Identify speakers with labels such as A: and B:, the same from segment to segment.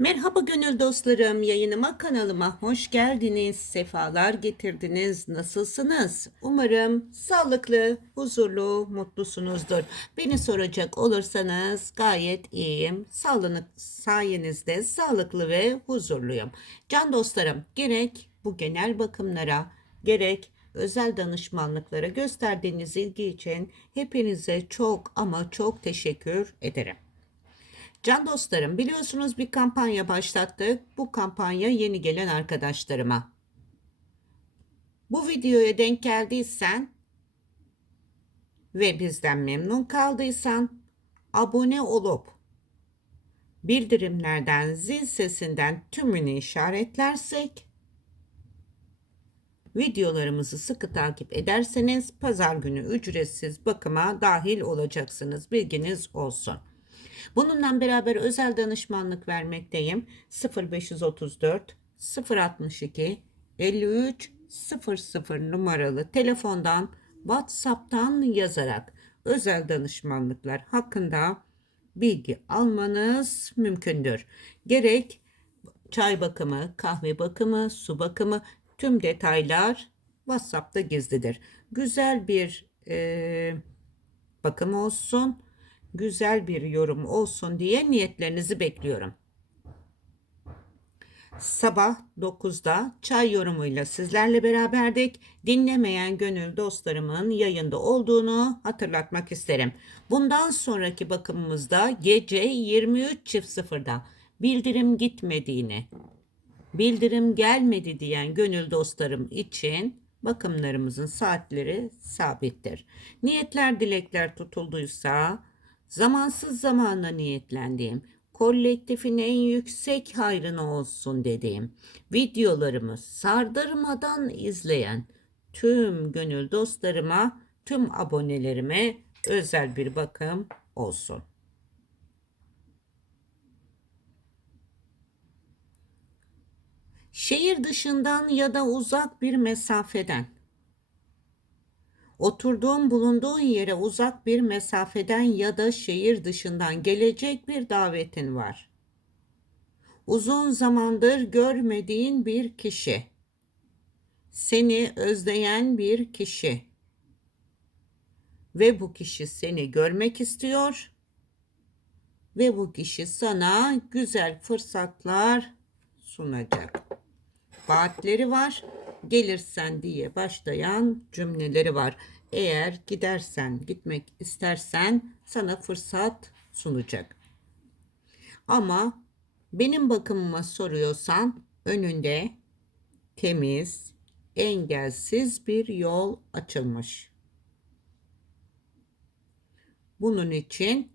A: Merhaba gönül dostlarım, yayınıma kanalıma hoş geldiniz, sefalar getirdiniz, nasılsınız? Umarım sağlıklı, huzurlu, mutlusunuzdur. Beni soracak olursanız gayet iyiyim, sağlık sayenizde sağlıklı ve huzurluyum. Can dostlarım, gerek bu genel bakımlara, gerek özel danışmanlıklara gösterdiğiniz ilgi için hepinize çok ama çok teşekkür ederim. Can dostlarım biliyorsunuz bir kampanya başlattık. Bu kampanya yeni gelen arkadaşlarıma. Bu videoya denk geldiysen ve bizden memnun kaldıysan abone olup bildirimlerden zil sesinden tümünü işaretlersek videolarımızı sıkı takip ederseniz pazar günü ücretsiz bakıma dahil olacaksınız. Bilginiz olsun. Bununla beraber özel danışmanlık vermekteyim. 0534 062 53 00 numaralı telefondan WhatsApp'tan yazarak özel danışmanlıklar hakkında bilgi almanız mümkündür. Gerek çay bakımı, kahve bakımı, su bakımı tüm detaylar WhatsApp'ta gizlidir. Güzel bir e, bakım olsun güzel bir yorum olsun diye niyetlerinizi bekliyorum. Sabah 9'da çay yorumuyla sizlerle beraberdik. Dinlemeyen gönül dostlarımın yayında olduğunu hatırlatmak isterim. Bundan sonraki bakımımızda gece 23.00'da bildirim gitmediğini, bildirim gelmedi diyen gönül dostlarım için bakımlarımızın saatleri sabittir. Niyetler dilekler tutulduysa zamansız zamana niyetlendiğim, kolektifin en yüksek hayrına olsun dediğim videolarımı sardırmadan izleyen tüm gönül dostlarıma, tüm abonelerime özel bir bakım olsun. Şehir dışından ya da uzak bir mesafeden oturduğun bulunduğun yere uzak bir mesafeden ya da şehir dışından gelecek bir davetin var. Uzun zamandır görmediğin bir kişi. Seni özleyen bir kişi. Ve bu kişi seni görmek istiyor ve bu kişi sana güzel fırsatlar sunacak. Vaatleri var gelirsen diye başlayan cümleleri var. Eğer gidersen, gitmek istersen sana fırsat sunacak. Ama benim bakımıma soruyorsan önünde temiz, engelsiz bir yol açılmış. Bunun için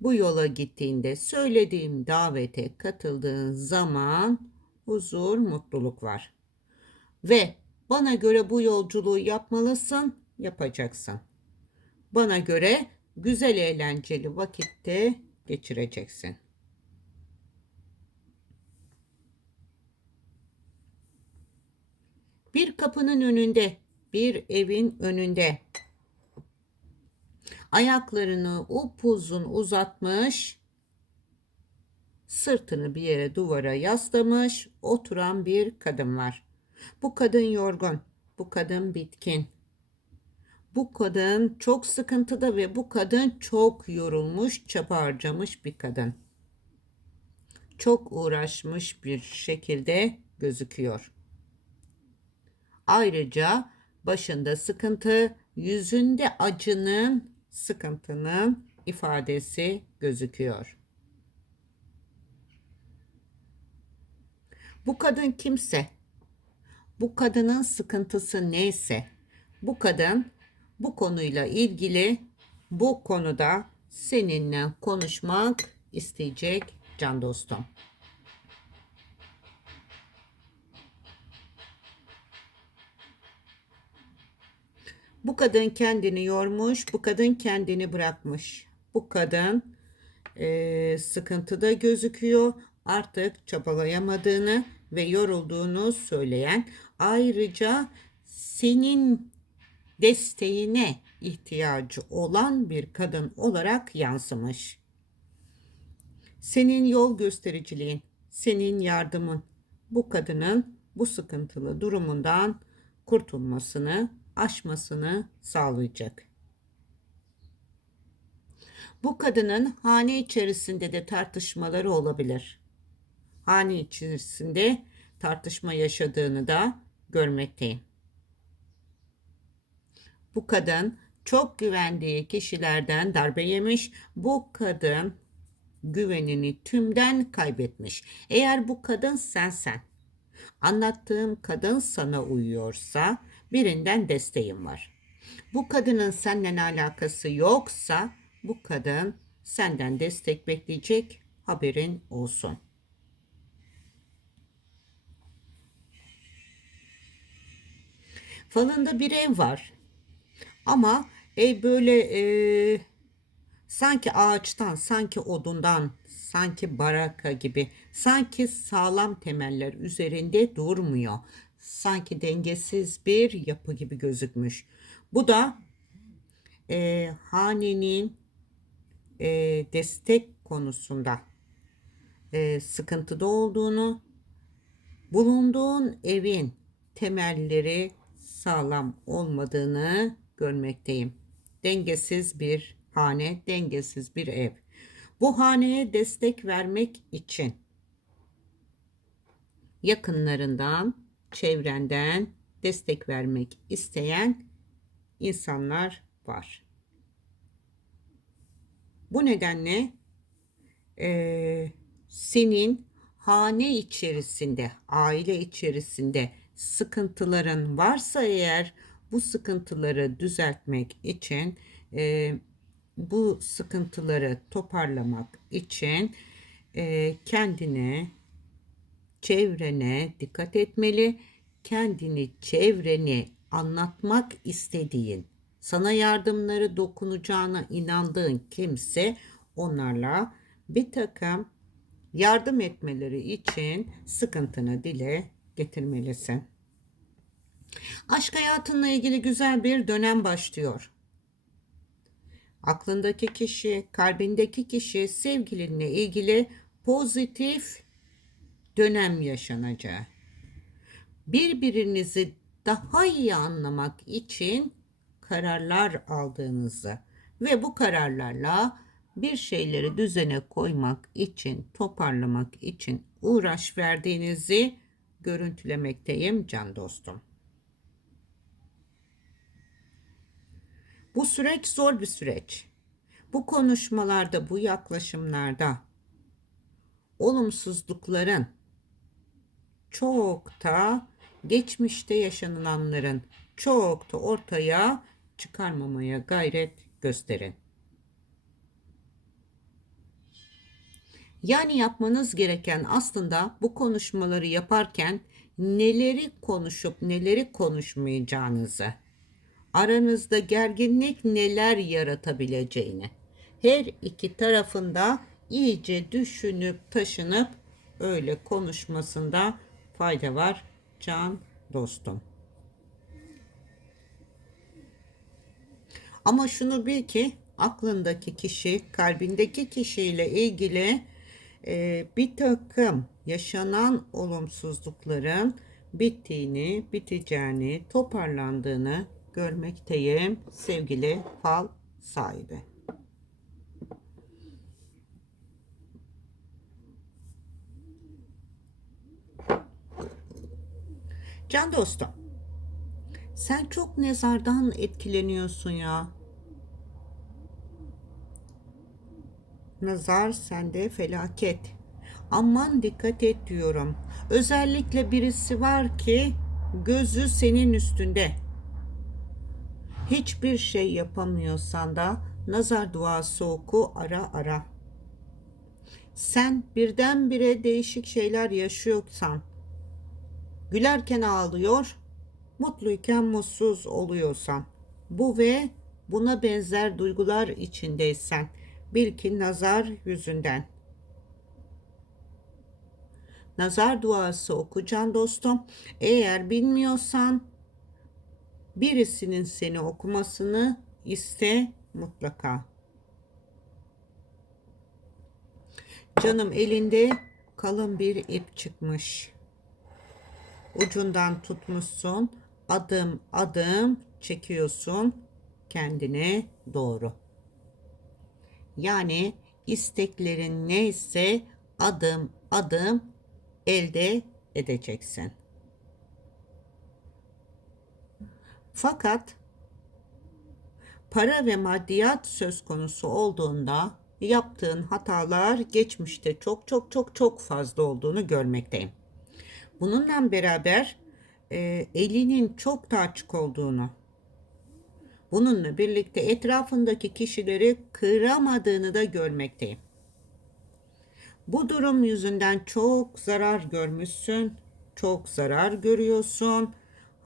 A: bu yola gittiğinde söylediğim davete katıldığın zaman huzur, mutluluk var. Ve bana göre bu yolculuğu yapmalısın, yapacaksın. Bana göre güzel eğlenceli vakitte geçireceksin. Bir kapının önünde, bir evin önünde ayaklarını upuzun uzatmış, sırtını bir yere duvara yaslamış oturan bir kadın var. Bu kadın yorgun, bu kadın bitkin. Bu kadın çok sıkıntıda ve bu kadın çok yorulmuş, çaba harcamış bir kadın. Çok uğraşmış bir şekilde gözüküyor. Ayrıca başında sıkıntı, yüzünde acının, sıkıntının ifadesi gözüküyor. Bu kadın kimse bu kadının sıkıntısı neyse bu kadın bu konuyla ilgili bu konuda seninle konuşmak isteyecek can dostum. Bu kadın kendini yormuş, bu kadın kendini bırakmış. Bu kadın e, sıkıntıda gözüküyor. Artık çabalayamadığını ve yorulduğunu söyleyen ayrıca senin desteğine ihtiyacı olan bir kadın olarak yansımış. Senin yol göstericiliğin, senin yardımın bu kadının bu sıkıntılı durumundan kurtulmasını, aşmasını sağlayacak. Bu kadının hane içerisinde de tartışmaları olabilir. Hane içerisinde tartışma yaşadığını da görmekteyim. Bu kadın çok güvendiği kişilerden darbe yemiş. Bu kadın güvenini tümden kaybetmiş. Eğer bu kadın sensen, anlattığım kadın sana uyuyorsa birinden desteğim var. Bu kadının seninle alakası yoksa bu kadın senden destek bekleyecek haberin olsun. Falında bir ev var. Ama ev böyle e, sanki ağaçtan, sanki odundan, sanki baraka gibi, sanki sağlam temeller üzerinde durmuyor. Sanki dengesiz bir yapı gibi gözükmüş. Bu da e, hanenin e, destek konusunda e, sıkıntıda olduğunu, bulunduğun evin temelleri sağlam olmadığını görmekteyim. Dengesiz bir hane, dengesiz bir ev. Bu haneye destek vermek için yakınlarından, çevrenden destek vermek isteyen insanlar var. Bu nedenle e, senin hane içerisinde, aile içerisinde sıkıntıların varsa eğer bu sıkıntıları düzeltmek için e, bu sıkıntıları toparlamak için e, kendine çevrene dikkat etmeli. Kendini çevreni anlatmak istediğin sana yardımları dokunacağına inandığın kimse onlarla bir takım yardım etmeleri için sıkıntını dile getirmelisin. Aşk hayatınla ilgili güzel bir dönem başlıyor. Aklındaki kişi, kalbindeki kişi sevgilinle ilgili pozitif dönem yaşanacağı. Birbirinizi daha iyi anlamak için kararlar aldığınızı ve bu kararlarla bir şeyleri düzene koymak için, toparlamak için uğraş verdiğinizi görüntülemekteyim can dostum. Bu süreç zor bir süreç. Bu konuşmalarda, bu yaklaşımlarda olumsuzlukların çok da geçmişte yaşanılanların çok da ortaya çıkarmamaya gayret gösterin. Yani yapmanız gereken aslında bu konuşmaları yaparken neleri konuşup neleri konuşmayacağınızı, aranızda gerginlik neler yaratabileceğini, her iki tarafında iyice düşünüp taşınıp öyle konuşmasında fayda var can dostum. Ama şunu bil ki aklındaki kişi, kalbindeki kişiyle ilgili e, bir takım yaşanan olumsuzlukların bittiğini, biteceğini, toparlandığını görmekteyim sevgili fal sahibi. Can dostum, sen çok nezardan etkileniyorsun ya. Nazar sende felaket. Aman dikkat et diyorum. Özellikle birisi var ki gözü senin üstünde. Hiçbir şey yapamıyorsan da nazar duası oku ara ara. Sen birdenbire değişik şeyler yaşıyorsan, gülerken ağlıyor, mutluyken mutsuz oluyorsan, bu ve buna benzer duygular içindeysen, bil ki nazar yüzünden. Nazar duası okucan dostum. Eğer bilmiyorsan birisinin seni okumasını iste mutlaka. Canım elinde kalın bir ip çıkmış. Ucundan tutmuşsun. Adım adım çekiyorsun kendine doğru. Yani isteklerin neyse adım adım elde edeceksin. Fakat para ve maddiyat söz konusu olduğunda yaptığın hatalar geçmişte çok çok çok çok fazla olduğunu görmekteyim. Bununla beraber e, elinin çok da açık olduğunu, bununla birlikte etrafındaki kişileri kıramadığını da görmekteyim. Bu durum yüzünden çok zarar görmüşsün, çok zarar görüyorsun.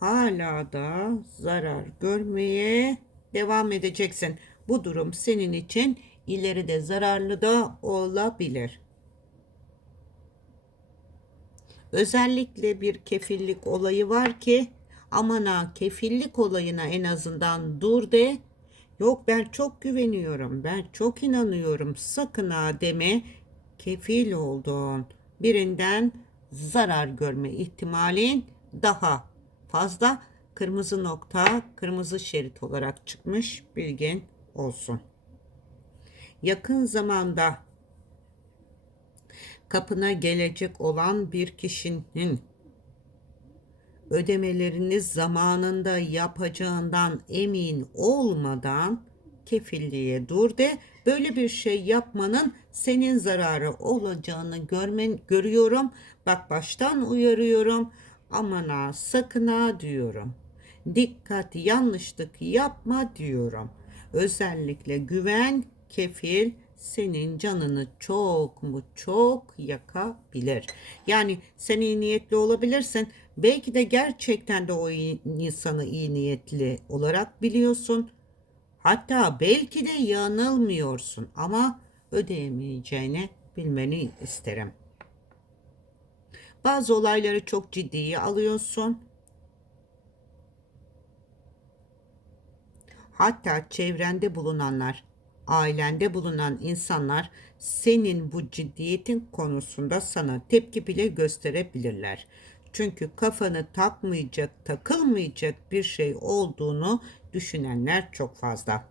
A: Hala da zarar görmeye devam edeceksin. Bu durum senin için ileride zararlı da olabilir. Özellikle bir kefillik olayı var ki aman ha kefillik olayına en azından dur de. Yok ben çok güveniyorum, ben çok inanıyorum. Sakın ha deme. Kefil olduğun birinden zarar görme ihtimalin daha fazla. Kırmızı nokta kırmızı şerit olarak çıkmış. Bilgin olsun. Yakın zamanda kapına gelecek olan bir kişinin ödemelerini zamanında yapacağından emin olmadan kefilliğe dur de böyle bir şey yapmanın senin zararı olacağını görmen görüyorum. Bak baştan uyarıyorum. Aman ha sakın ha diyorum. Dikkat yanlışlık yapma diyorum. Özellikle güven kefil senin canını çok mu çok yakabilir. Yani sen iyi niyetli olabilirsin. Belki de gerçekten de o insanı iyi niyetli olarak biliyorsun. Hatta belki de yanılmıyorsun ama ödeyemeyeceğini bilmeni isterim. Bazı olayları çok ciddiye alıyorsun. Hatta çevrende bulunanlar, ailende bulunan insanlar senin bu ciddiyetin konusunda sana tepki bile gösterebilirler. Çünkü kafanı takmayacak, takılmayacak bir şey olduğunu düşünenler çok fazla.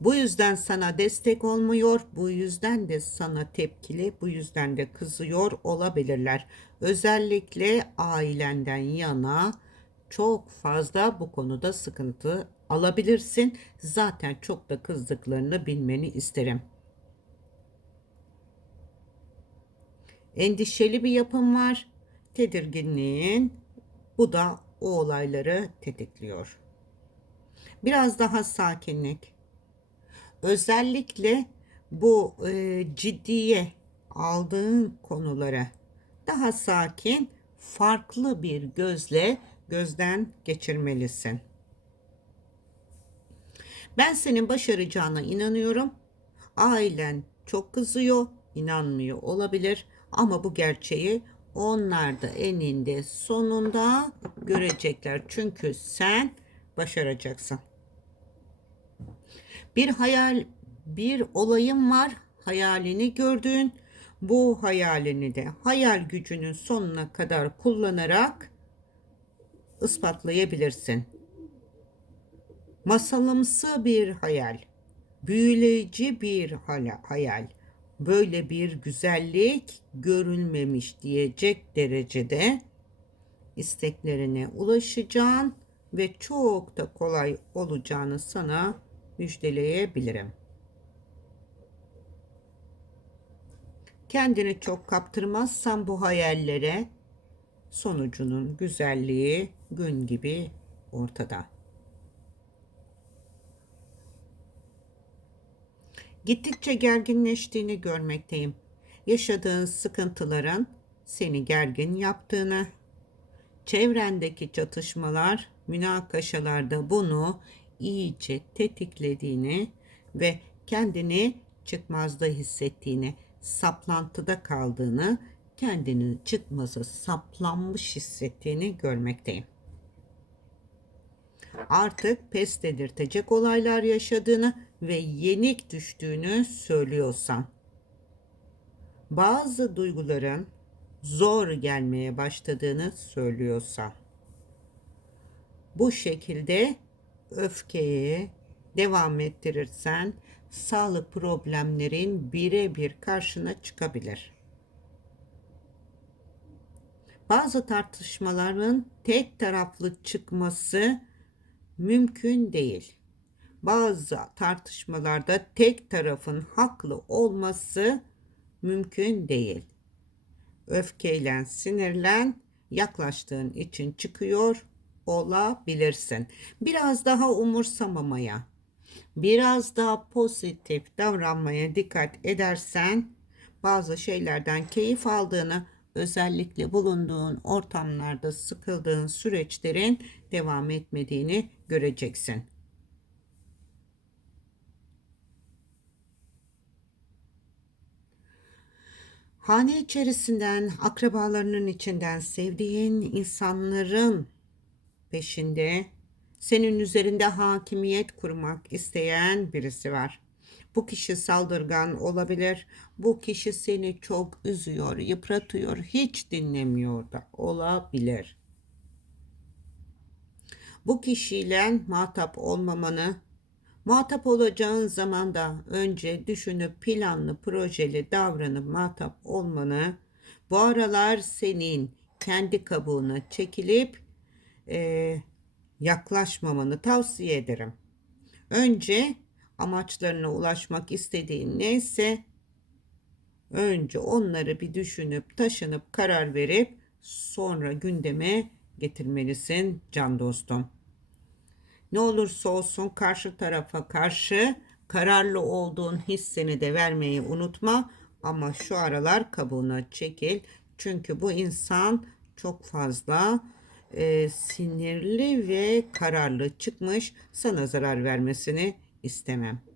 A: Bu yüzden sana destek olmuyor, bu yüzden de sana tepkili, bu yüzden de kızıyor olabilirler. Özellikle ailenden yana çok fazla bu konuda sıkıntı alabilirsin. Zaten çok da kızdıklarını bilmeni isterim. Endişeli bir yapım var. Tedirginliğin bu da o olayları tetikliyor. Biraz daha sakinlik. Özellikle bu e, ciddiye aldığın konuları daha sakin, farklı bir gözle gözden geçirmelisin. Ben senin başaracağına inanıyorum. Ailen çok kızıyor, inanmıyor olabilir ama bu gerçeği onlar da eninde sonunda görecekler. Çünkü sen başaracaksın. Bir hayal, bir olayın var. Hayalini gördüğün bu hayalini de hayal gücünün sonuna kadar kullanarak ispatlayabilirsin. Masalımsı bir hayal, büyüleyici bir hayal, böyle bir güzellik görülmemiş diyecek derecede isteklerine ulaşacağın ve çok da kolay olacağını sana müjdeleyebilirim. Kendini çok kaptırmazsan bu hayallere sonucunun güzelliği gün gibi ortada. Gittikçe gerginleştiğini görmekteyim. Yaşadığın sıkıntıların seni gergin yaptığını, çevrendeki çatışmalar, münakaşalarda bunu iyice tetiklediğini ve kendini çıkmazda hissettiğini, saplantıda kaldığını, kendini çıkmaza saplanmış hissettiğini görmekteyim. Artık pes dedirtecek olaylar yaşadığını ve yenik düştüğünü söylüyorsan bazı duyguların zor gelmeye başladığını söylüyorsa bu şekilde öfkeye devam ettirirsen sağlık problemlerin birebir karşına çıkabilir. Bazı tartışmaların tek taraflı çıkması mümkün değil. Bazı tartışmalarda tek tarafın haklı olması mümkün değil. Öfkeyle sinirlen yaklaştığın için çıkıyor olabilirsin. Biraz daha umursamamaya, biraz daha pozitif davranmaya dikkat edersen bazı şeylerden keyif aldığını özellikle bulunduğun ortamlarda sıkıldığın süreçlerin devam etmediğini göreceksin. Hane içerisinden, akrabalarının içinden sevdiğin insanların peşinde senin üzerinde hakimiyet kurmak isteyen birisi var. Bu kişi saldırgan olabilir. Bu kişi seni çok üzüyor, yıpratıyor, hiç dinlemiyor da olabilir. Bu kişiyle muhatap olmamanı, muhatap olacağın zaman da önce düşünüp planlı, projeli davranıp muhatap olmanı, bu aralar senin kendi kabuğuna çekilip e, yaklaşmamanı tavsiye ederim. Önce amaçlarına ulaşmak istediğin neyse önce onları bir düşünüp taşınıp karar verip sonra gündeme getirmelisin can dostum. Ne olursa olsun karşı tarafa karşı kararlı olduğun hissini de vermeyi unutma ama şu aralar kabuğuna çekil. Çünkü bu insan çok fazla e, sinirli ve kararlı çıkmış sana zarar vermesini istemem.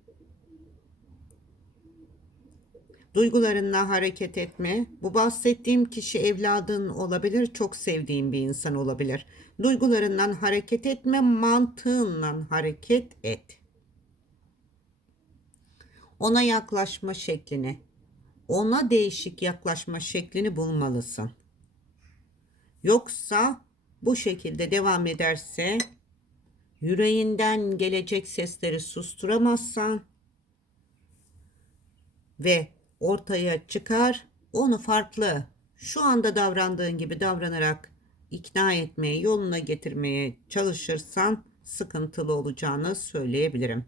A: Duygularınla hareket etme. Bu bahsettiğim kişi evladın olabilir, çok sevdiğin bir insan olabilir. Duygularından hareket etme, mantığınla hareket et. Ona yaklaşma şeklini, ona değişik yaklaşma şeklini bulmalısın. Yoksa bu şekilde devam ederse yüreğinden gelecek sesleri susturamazsan ve ortaya çıkar onu farklı şu anda davrandığın gibi davranarak ikna etmeye yoluna getirmeye çalışırsan sıkıntılı olacağını söyleyebilirim.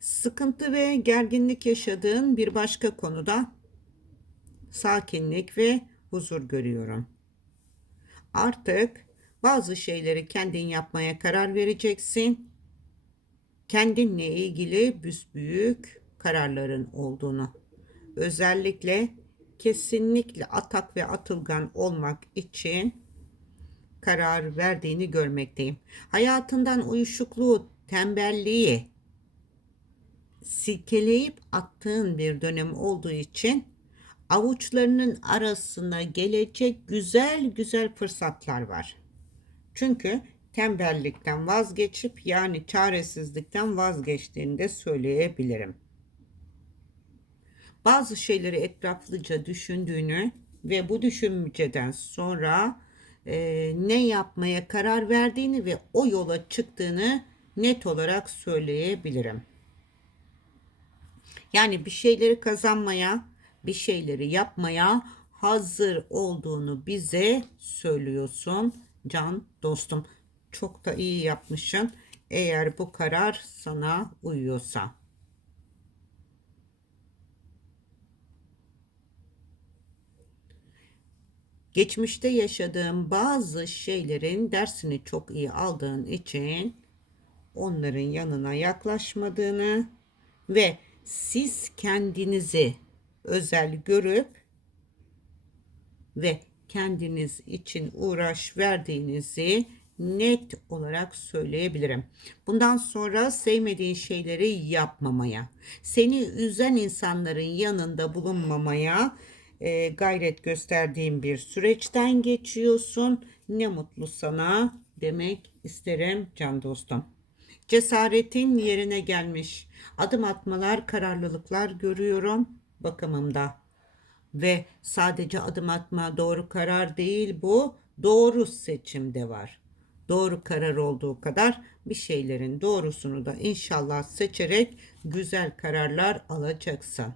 A: Sıkıntı ve gerginlik yaşadığın bir başka konuda sakinlik ve huzur görüyorum. Artık bazı şeyleri kendin yapmaya karar vereceksin. Kendinle ilgili büyük kararların olduğunu. Özellikle kesinlikle atak ve atılgan olmak için karar verdiğini görmekteyim. Hayatından uyuşukluğu, tembelliği silkeleyip attığın bir dönem olduğu için avuçlarının arasına gelecek güzel güzel fırsatlar var. Çünkü tembellikten vazgeçip yani çaresizlikten vazgeçtiğini de söyleyebilirim. Bazı şeyleri etraflıca düşündüğünü ve bu düşünceden sonra e, ne yapmaya karar verdiğini ve o yola çıktığını net olarak söyleyebilirim. Yani bir şeyleri kazanmaya, bir şeyleri yapmaya hazır olduğunu bize söylüyorsun can dostum. Çok da iyi yapmışsın. Eğer bu karar sana uyuyorsa. Geçmişte yaşadığım bazı şeylerin dersini çok iyi aldığın için onların yanına yaklaşmadığını ve siz kendinizi özel görüp ve kendiniz için uğraş verdiğinizi net olarak söyleyebilirim. Bundan sonra sevmediğin şeyleri yapmamaya, seni üzen insanların yanında bulunmamaya e, gayret gösterdiğin bir süreçten geçiyorsun. Ne mutlu sana demek isterim can dostum. Cesaretin yerine gelmiş. Adım atmalar, kararlılıklar görüyorum bakımımda. Ve sadece adım atma doğru karar değil bu. Doğru seçim de var. Doğru karar olduğu kadar bir şeylerin doğrusunu da inşallah seçerek güzel kararlar alacaksın.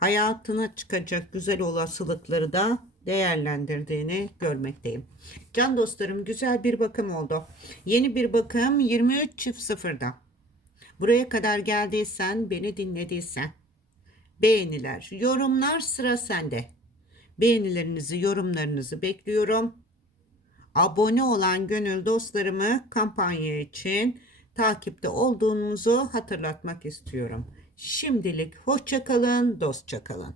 A: Hayatına çıkacak güzel olasılıkları da değerlendirdiğini görmekteyim. Can dostlarım güzel bir bakım oldu. Yeni bir bakım 23 çift sıfırda. Buraya kadar geldiysen, beni dinlediysen, beğeniler, yorumlar sıra sende. Beğenilerinizi, yorumlarınızı bekliyorum. Abone olan gönül dostlarımı kampanya için takipte olduğunuzu hatırlatmak istiyorum. Şimdilik hoşça kalın, dostça kalın.